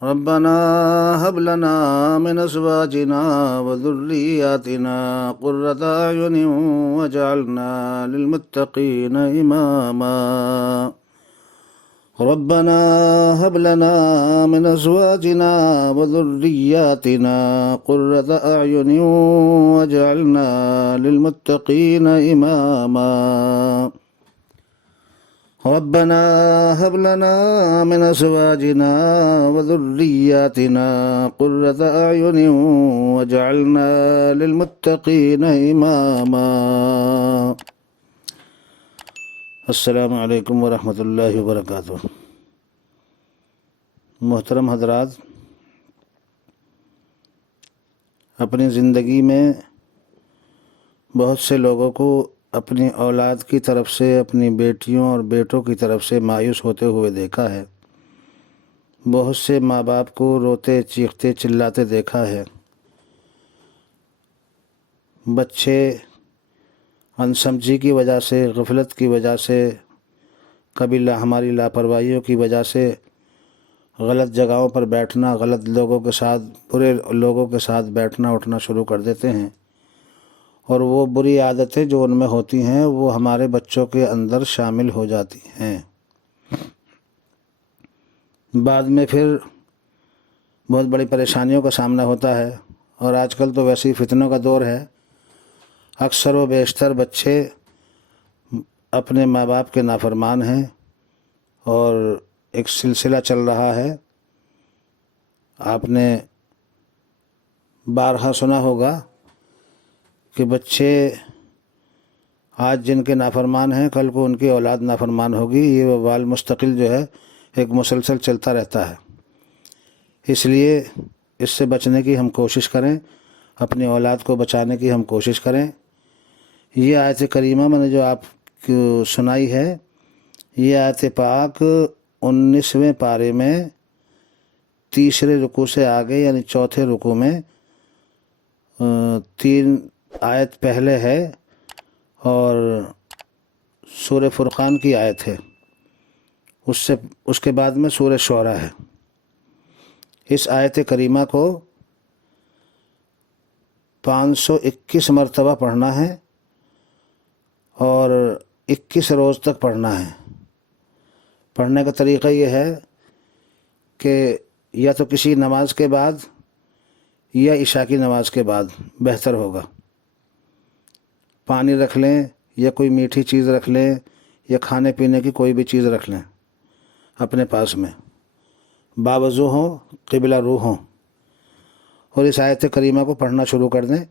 ربنا هب لنا من أزواجنا وذرياتنا قرة أعين واجعلنا للمتقين إماما ربنا هب لنا من أزواجنا وذرياتنا قرة أعين واجعلنا للمتقين إماما ربنا هب لنا من أزواجنا وذرياتنا قرة أعين واجعلنا للمتقين إماما السلام علیکم ورحمۃ اللہ وبرکاتہ۔ محترم حضرات، اپنی زندگی میں بہت سے لوگوں کو اپنی اولاد کی طرف سے، اپنی بیٹیوں اور بیٹوں کی طرف سے مایوس ہوتے ہوئے دیکھا ہے۔ بہت سے ماں باپ کو روتے چیختے چلاتے دیکھا ہے۔ بچے انسمجھی کی وجہ سے، غفلت کی وجہ سے، کبھی ہماری لاپرواہیوں کی وجہ سے غلط جگہوں پر بیٹھنا، غلط لوگوں کے ساتھ، برے لوگوں کے ساتھ بیٹھنا اٹھنا شروع کر دیتے ہیں، اور وہ بری عادتیں جو ان میں ہوتی ہیں وہ ہمارے بچوں کے اندر شامل ہو جاتی ہیں۔ بعد میں پھر بہت بڑی پریشانیوں کا سامنا ہوتا ہے، اور آج کل تو ویسے ہی فتنوں کا دور ہے۔ اکثر و بیشتر بچے اپنے ماں باپ کے نافرمان ہیں، اور ایک سلسلہ چل رہا ہے۔ آپ نے بارہا سنا ہوگا کہ بچے آج جن کے نافرمان ہیں کل کو ان کی اولاد نافرمان ہوگی۔ یہ وبال مستقل جو ہے ایک مسلسل چلتا رہتا ہے۔ اس لیے اس سے بچنے کی ہم کوشش کریں، اپنی اولاد کو بچانے کی ہم کوشش کریں۔ یہ آیت کریمہ میں نے جو آپ کو سنائی ہے، یہ آیت پاک 19ویں پارے میں تیسرے رکوع سے آگے، یعنی چوتھے رکوع میں 3 آیت پہلے ہے، اور سورہ فرقان کی آیت ہے، اس کے بعد میں سورہ شعراء ہے۔ اس آیت کریمہ کو 521 مرتبہ پڑھنا ہے، اور 21 روز تک پڑھنا ہے۔ پڑھنے کا طریقہ یہ ہے کہ یا تو کسی نماز کے بعد یا عشاء کی نماز کے بعد بہتر ہوگا۔ پانی رکھ لیں، یا کوئی میٹھی چیز رکھ لیں، یا کھانے پینے کی کوئی بھی چیز رکھ لیں اپنے پاس میں، باوضو ہوں، قبلہ رو ہوں، اور اس آیت کریمہ کو پڑھنا شروع کر دیں۔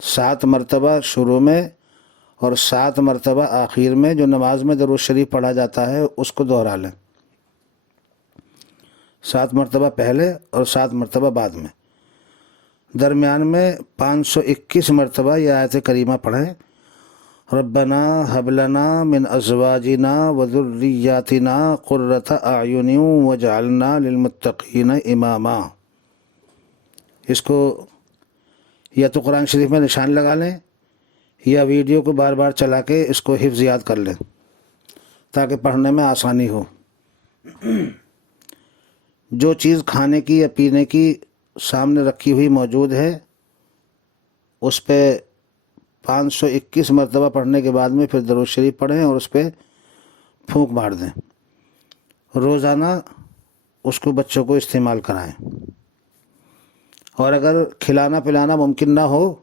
7 مرتبہ شروع میں اور 7 مرتبہ آخر میں، جو نماز میں درود شریف پڑھا جاتا ہے اس کو دہرا لیں۔ 7 مرتبہ پہلے اور 7 مرتبہ بعد میں، درمیان میں 521 مرتبہ یہ آیت کریمہ پڑھیں۔ ربنا هب لنا من ازواجنا وذریاتنا قرۃ اعین واجعلنا للمتقین اماما۔ اس کو یا تو قرآن شریف میں نشان لگا لیں، یا ویڈیو کو بار بار چلا کے اس کو حفظ یاد کر لیں تاکہ پڑھنے میں آسانی ہو۔ جو چیز کھانے کی یا پینے کی سامنے رکھی ہوئی موجود ہے، اس پہ 521 مرتبہ پڑھنے کے بعد میں پھر درود شریف پڑھیں اور اس پہ پھونک مار دیں۔ روزانہ اس کو بچوں کو استعمال کرائیں، اور اگر کھلانا پلانا ممکن نہ ہو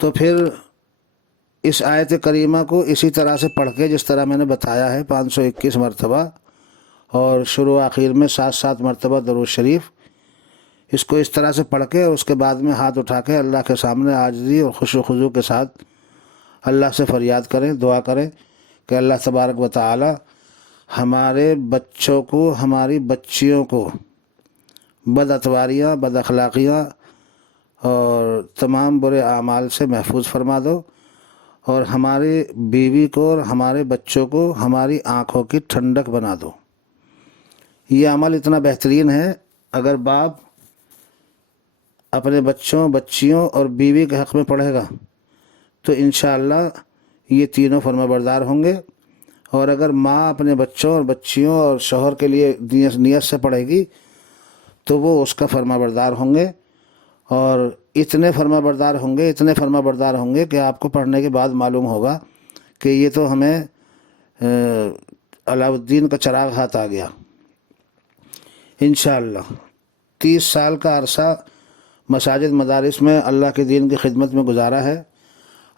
تو پھر اس آیت کریمہ کو اسی طرح سے پڑھ کے، جس طرح میں نے بتایا ہے، 521 مرتبہ اور شروع آخر میں 7 مرتبہ درود شریف، اس کو اس طرح سے پڑھ کے، اور اس کے بعد میں ہاتھ اٹھا کے اللہ کے سامنے عاجزی اور خشوع و خضوع کے ساتھ اللہ سے فریاد کریں، دعا کریں کہ اللہ تبارک و تعالی ہمارے بچوں کو، ہماری بچیوں کو بد اتواریاں، بد اخلاقیاں اور تمام برے اعمال سے محفوظ فرما دو، اور ہماری بیوی کو اور ہمارے بچوں کو ہماری آنکھوں کی ٹھنڈک بنا دو۔ یہ عمل اتنا بہترین ہے، اگر باپ اپنے بچوں، بچیوں اور بیوی کے حق میں پڑھے گا تو انشاءاللہ یہ تینوں فرما بردار ہوں گے، اور اگر ماں اپنے بچوں اور بچیوں اور شوہر کے لیے نیت سے پڑھے گی تو وہ اس کا فرما بردار ہوں گے، اور اتنے فرما بردار ہوں گے کہ آپ کو پڑھنے کے بعد معلوم ہوگا کہ یہ تو ہمیں علاء الدین کا چراغ ہاتھ آ گیا۔ انشاءاللہ 30 سال کا عرصہ مساجد مدارس میں اللہ کے دین کی خدمت میں گزارا ہے۔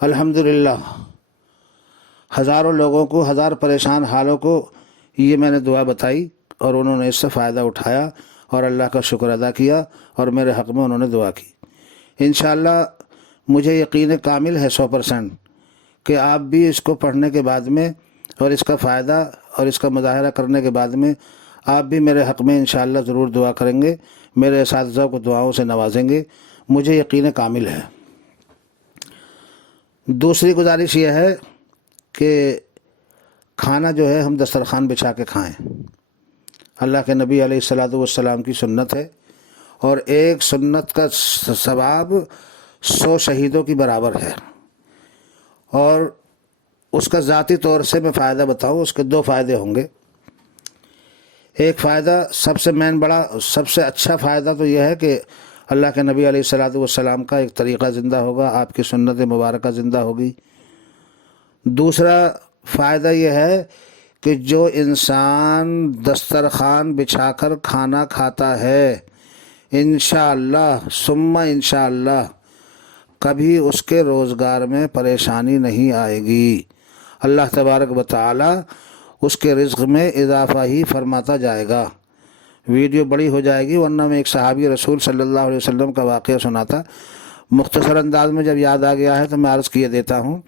الحمدللہ ہزاروں لوگوں کو، ہزار پریشان حالوں کو یہ میں نے دعا بتائی اور انہوں نے اس سے فائدہ اٹھایا اور اللہ کا شکر ادا کیا اور میرے حق میں انہوں نے دعا کی۔ انشاءاللہ مجھے یقین کامل ہے 100% کہ آپ بھی اس کو پڑھنے کے بعد میں اور اس کا فائدہ اور اس کا مظاہرہ کرنے کے بعد میں آپ بھی میرے حق میں انشاءاللہ ضرور دعا کریں گے، میرے اساتذہ کو دعاؤں سے نوازیں گے، مجھے یقین کامل ہے۔ دوسری گزارش یہ ہے کہ کھانا جو ہے ہم دسترخوان بچھا کے کھائیں۔ اللہ کے نبی علیہ الصلوۃ والسلام کی سنت ہے، اور ایک سنت کا ثواب 100 شہیدوں کی برابر ہے۔ اور اس کا ذاتی طور سے میں فائدہ بتاؤں، اس کے 2 فائدے ہوں گے۔ ایک فائدہ سب سے سب سے اچھا فائدہ تو یہ ہے کہ اللہ کے نبی علیہ الصلوۃ والسلام کا ایک طریقہ زندہ ہوگا، آپ کی سنت مبارکہ زندہ ہوگی۔ دوسرا فائدہ یہ ہے کہ جو انسان دسترخوان بچھا کر کھانا کھاتا ہے، انشاءاللہ ثم انشاءاللہ کبھی اس کے روزگار میں پریشانی نہیں آئے گی۔ اللہ تبارک و تعالی اس کے رزق میں اضافہ ہی فرماتا جائے گا۔ ویڈیو بڑی ہو جائے گی، ورنہ میں ایک صحابی رسول صلی اللہ علیہ وسلم کا واقعہ سناتا، مختصر انداز میں جب یاد آ گیا ہے تو میں عرض کیے دیتا ہوں۔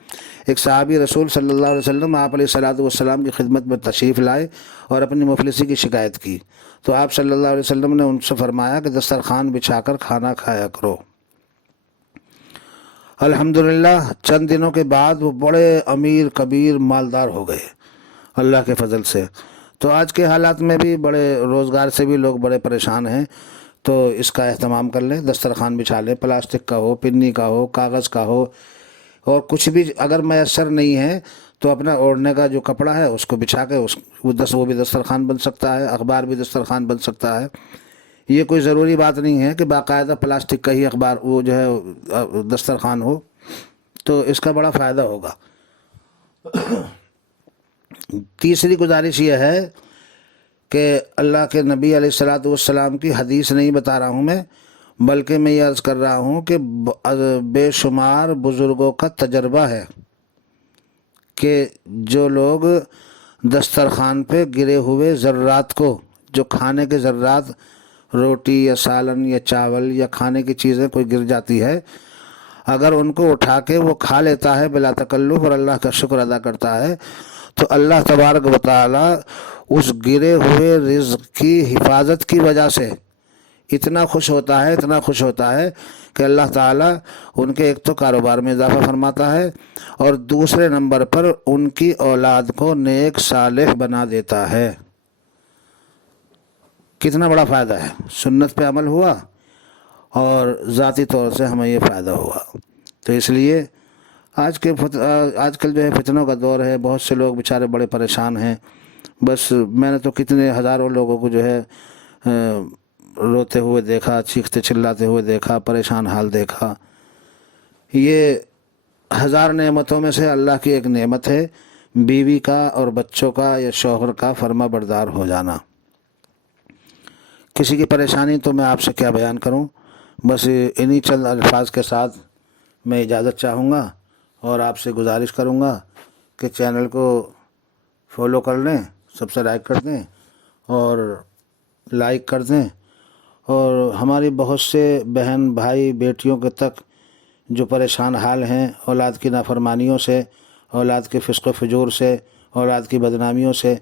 ایک صحابی رسول صلی اللہ علیہ وسلم آپ علیہ الصلوۃ والسلام کی خدمت میں تشریف لائے اور اپنی مفلسی کی شکایت کی، تو آپ صلی اللہ علیہ وسلم نے ان سے فرمایا کہ دسترخوان بچھا کر کھانا کھایا کرو۔ الحمدللہ چند دنوں کے بعد وہ بڑے امیر کبیر مالدار ہو گئے اللہ کے فضل سے۔ تو آج کے حالات میں بھی بڑے روزگار سے بھی لوگ بڑے پریشان ہیں، تو اس کا اہتمام کر لیں، دسترخوان بچھا لیں، پلاسٹک کا ہو، پنی کا ہو، کاغذ کا ہو، اور کچھ بھی اگر میسر نہیں ہے تو اپنا اوڑھنے کا جو کپڑا ہے اس کو بچھا کے وہ بھی دسترخوان بن سکتا ہے، اخبار بھی دسترخوان بن سکتا ہے۔ یہ کوئی ضروری بات نہیں ہے کہ باقاعدہ پلاسٹک کا ہی اخبار وہ جو ہے دسترخوان ہو، تو اس کا بڑا فائدہ ہوگا۔ تیسری گزارش یہ ہے کہ اللہ کے نبی علیہ الصلوۃ والسلام کی حدیث نہیں بتا رہا ہوں میں، بلکہ میں یہ عرض کر رہا ہوں کہ بے شمار بزرگوں کا تجربہ ہے کہ جو لوگ دسترخوان پہ گرے ہوئے ذرات کو، جو کھانے کے ذرات، روٹی یا سالن یا چاول یا کھانے کی چیزیں کوئی گر جاتی ہے، اگر ان کو اٹھا کے وہ کھا لیتا ہے بلا تکلف اور اللہ کا شکر ادا کرتا ہے، تو اللہ تبارک و تعالی اس گرے ہوئے رزق کی حفاظت کی وجہ سے اتنا خوش ہوتا ہے کہ اللہ تعالیٰ ان کے ایک تو کاروبار میں اضافہ فرماتا ہے، اور دوسرے نمبر پر ان کی اولاد کو نیک صالح بنا دیتا ہے۔ کتنا بڑا فائدہ ہے، سنت پہ عمل ہوا اور ذاتی طور سے ہمیں یہ فائدہ ہوا۔ تو اس لیے آج کل جو ہے فتنوں کا دور ہے، بہت سے لوگ بیچارے بڑے پریشان ہیں۔ بس میں نے تو کتنے ہزاروں لوگوں کو جو ہے روتے ہوئے دیکھا، چیختے چلاتے ہوئے دیکھا، پریشان حال دیکھا۔ یہ 1000 نعمتوں میں سے اللہ کی ایک نعمت ہے، بیوی کا اور بچوں کا یا شوہر کا فرما بردار ہو جانا۔ کسی کی پریشانی تو میں آپ سے کیا بیان کروں، بس انہی چند الفاظ کے ساتھ میں اجازت چاہوں گا اور آپ سے گزارش کروں گا کہ چینل کو فالو کر لیں، سبسکرائب کر دیں اور لائک کر دیں، اور ہماری بہت سے بہن بھائی بیٹیوں کے تک جو پریشان حال ہیں اولاد کی نافرمانیوں سے، اولاد کے فسق و فجور سے، اولاد کی بدنامیوں سے،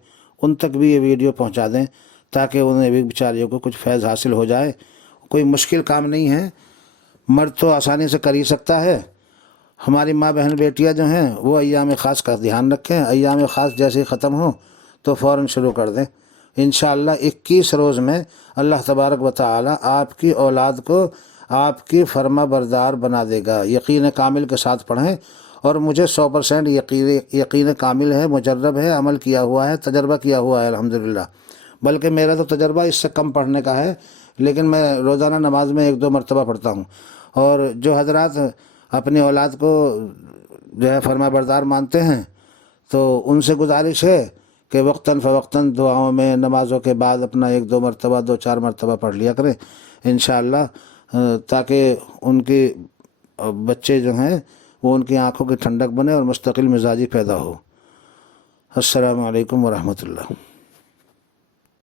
ان تک بھی یہ ویڈیو پہنچا دیں تاکہ انہیں بھی بیچاریوں کو کچھ فیض حاصل ہو جائے۔ کوئی مشکل کام نہیں ہے، مرد تو آسانی سے کر ہی سکتا ہے۔ ہماری ماں بہن بیٹیاں جو ہیں وہ ایام خاص کا دھیان رکھیں، ایام خاص جیسے ہی ختم ہوں تو فوراً شروع کر دیں۔ انشاءاللہ 21 روز میں اللہ تبارک و تعالی آپ کی اولاد کو آپ کی فرما بردار بنا دے گا۔ یقین کامل کے ساتھ پڑھیں اور مجھے 100% یقین کامل ہے، مجرب ہے، عمل کیا ہوا ہے، تجربہ کیا ہوا ہے الحمدللہ۔ بلکہ میرا تو تجربہ اس سے کم پڑھنے کا ہے، لیکن میں روزانہ نماز میں 1-2 مرتبہ پڑھتا ہوں۔ اور جو حضرات اپنی اولاد کو جو ہے فرما بردار مانتے ہیں تو ان سے گزارش ہے کہ وقتاً فوقتاً دعاؤں میں نمازوں کے بعد اپنا 1-2 مرتبہ 2-4 مرتبہ پڑھ لیا کریں انشاءاللہ، تاکہ ان کے بچے جو ہیں وہ ان کی آنکھوں کی ٹھنڈک بنے اور مستقل مزاجی پیدا ہو۔ السلام علیکم ورحمۃ اللہ۔